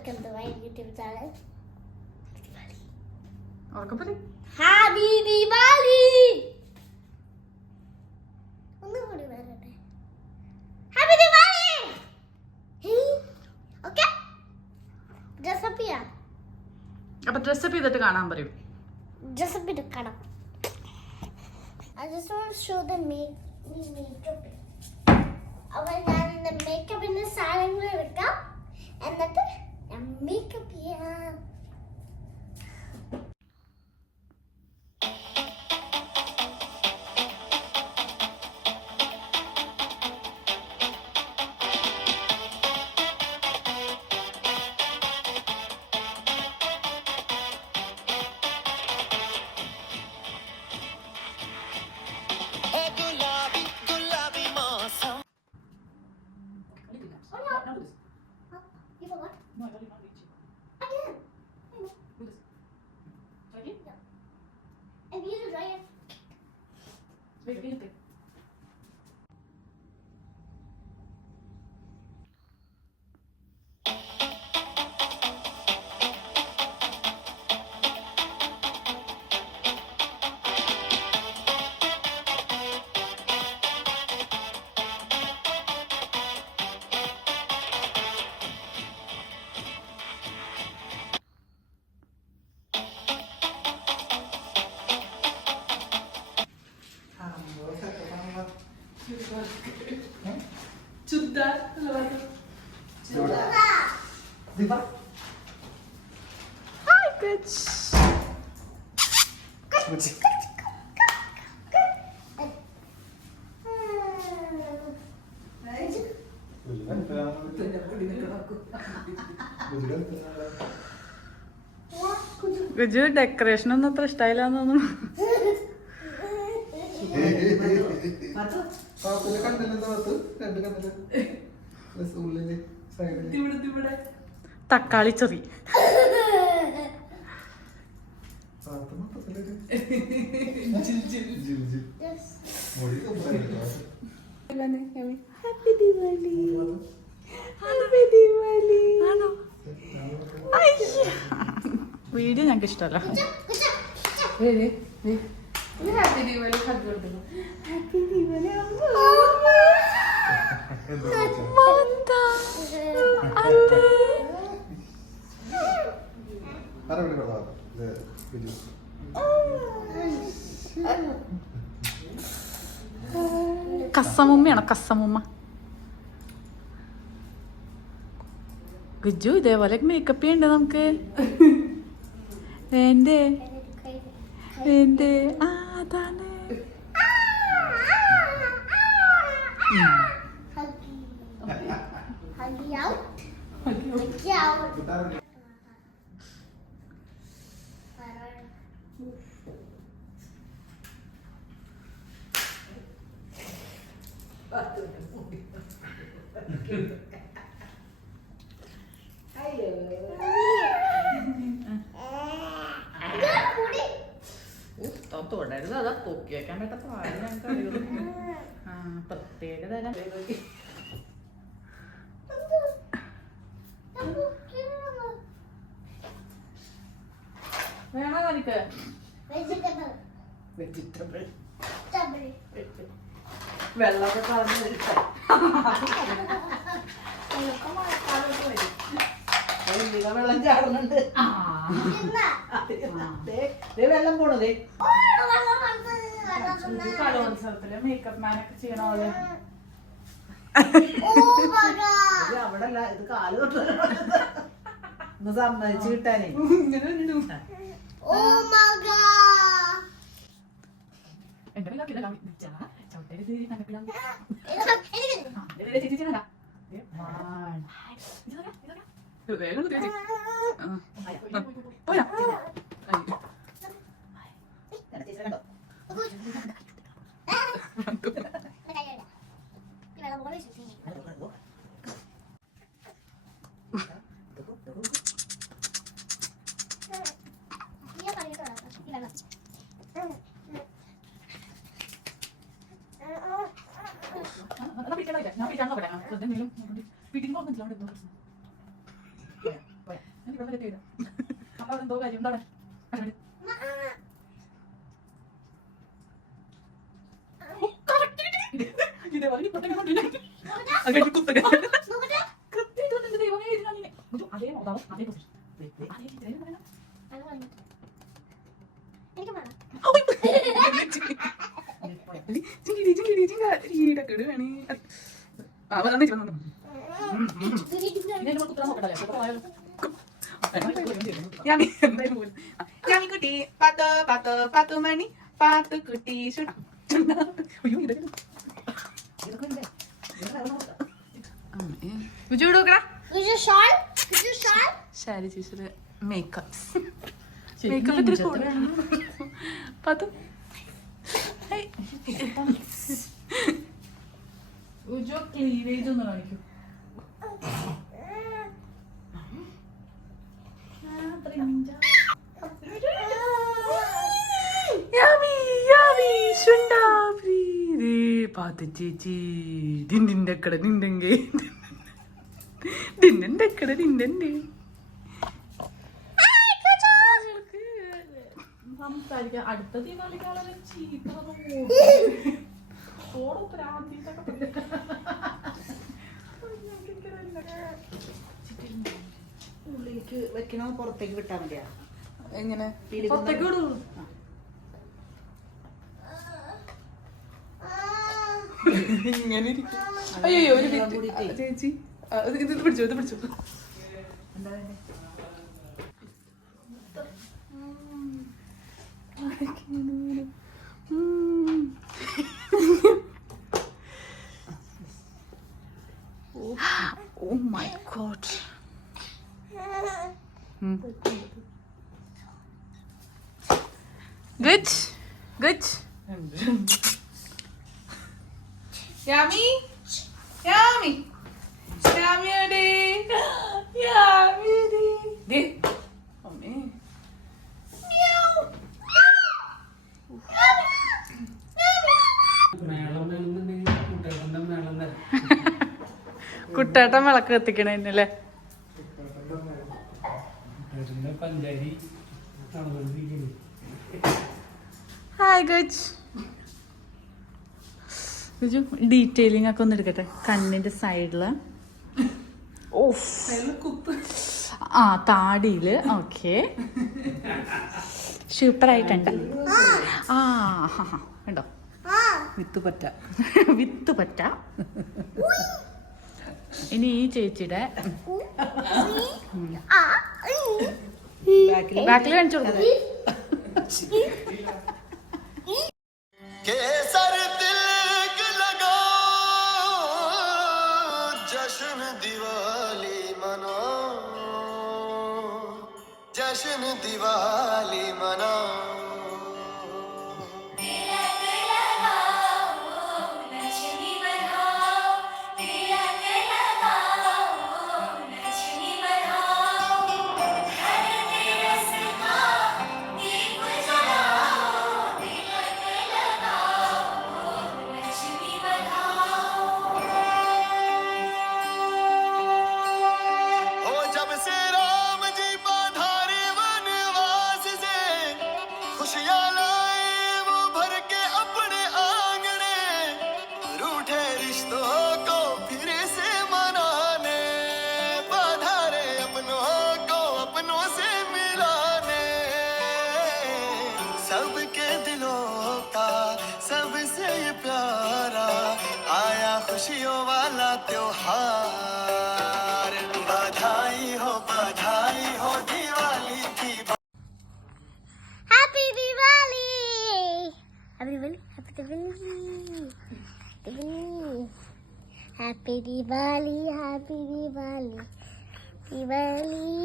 welcome to my YouTube channel. Happy Diwali! ഒന്നുകൂടി വരട്ടെ. Happy Diwali! Okay? Dress up ചെയ്യാം. അപ്പൊ ഡ്രസ്സപ്പ് ചെയ്തിട്ട് കാണാൻ പറയും. Dress up എടുക്കണം. I just want to show the makeup. അപ്പോൾ ഞാൻ എൻ്റെ മേക്കപ്പിൻ്റെ സാധനങ്ങൾ എടുക്കാം എന്നിട്ട് ഞാൻ മേക്കപ്പ് ചെയ്യാം. ഗുജു ഡെക്കറേഷൻ ഒന്നും അത്ര ഇഷ്ടായില്ലാന്ന് തോന്നുന്നു. തക്കാളി ചെറി വീഡിയോ ഞങ്ങൾക്ക് ഇഷ്ടമല്ല. കസമുമ്മയാണോ? കസമുമ്മ. ഗുജു ഇതേപോലെ മേക്കപ്പ് ചെയ്യണ്ടേ നമുക്ക്? വേണ്ടേ? വേണ്ടേ? അതാണ്. തുടരുത്, അതാ പൊക്കി വെക്കാൻ പറ്റാത്ത പാട് ഞങ്ങൾക്ക് അറിയുള്ളൂ. ആ പ്രത്യേക തരം വേണോ എനിക്ക്? വെജിറ്റബിൾ വെള്ളമൊക്കെ കളഞ്ഞ് വെള്ളം ചാടുന്നുണ്ട്. വെള്ളം പോണതേ കലോത്സവത്തില് മേക്കപ്പ് മാനൊക്കെ ചെയ്യണ പോലെ. അവിടല്ല, ഇത് കാല് ഒന്ന് സമ്മതിച്ചു കിട്ടാനേ. എന്റെ വേഗം ഞാൻ പിടിക്കാൻ നോക്കട്ടെ. എന്തെങ്കിലും പിടിക്കുമ്പോൾ മനസ്സിലാവുന്നുണ്ട്. എന്തോ കാര്യം എന്താണ് കുട്ടി പാത്തോ പാത്തോ പാത്തു മണി പാത്തു കുട്ടി ശാരി ചേച്ചിയുടെ മേക്കപ്സ് മേക്കപ്പ് ഇത്തിരി കൂടുതലാണ് പാത്തു ക്ലീവേജ് ഒന്ന് കാണിക്കൂ പാത്തു ചേച്ചി ദിണ്ടിന്റെ കട നിണ്ടെങ്കേ ദിന്നെ കട നിന്നെ സംസാരിക്കാം അടുത്ത തീരുമാനിക്കാളെ ചീത്ത ഉള്ളിലേക്ക് വെക്കണോ പുറത്തേക്ക് വിട്ടാ മതിയാ എങ്ങനെ പുറത്തേക്ക് വിടൂ ഇങ്ങനെ ഇരിക്കും അയ്യോ ഒരു ചേച്ചി ഇത് പിടിച്ചോ ഇത് പിടിച്ചോ എന്താ വേണ്ടേ Oh my god. Good. Good. Yummy. Yummy. Yummy day. Yummy day. Day. Oh man. Meow. കുട്ടേട്ടൻ വിളക്ക് കത്തിക്കണല്ലേ ഹായ് ഗുജ് ഗുജു ഡീറ്റെയിലിംഗ് ഒക്കെ ഒന്ന് എടുക്കട്ടെ കണ്ണിന്റെ സൈഡില് ആ താടിയില് ഓക്കെ സൂപ്പറായിട്ടുണ്ട് ആ ഉണ്ടോ വിത്ത് പറ്റ വിത്ത് പറ്റ ഇനി ഈ ചേച്ചിയുടെ ബാക്കിൽ കാണിച്ചു കൊടുക്കും केसर तिलक लगाओ जश्न दिवाली मनाओ जश्न दिवाली मनाओ खुशियाँ लाए वो भर के अपने आंगने रूठे रिश्तों को फिर से मनाने पधारे अपनों को अपनों से मिलाने सबके दिलों का सबसे ये प्यारा आया खुशियों वाला त्योहार बधाई हो दिवाली की Happy Diwali! Happy Diwali! Happy Diwali! Happy Diwali! Happy Diwali! Diwali!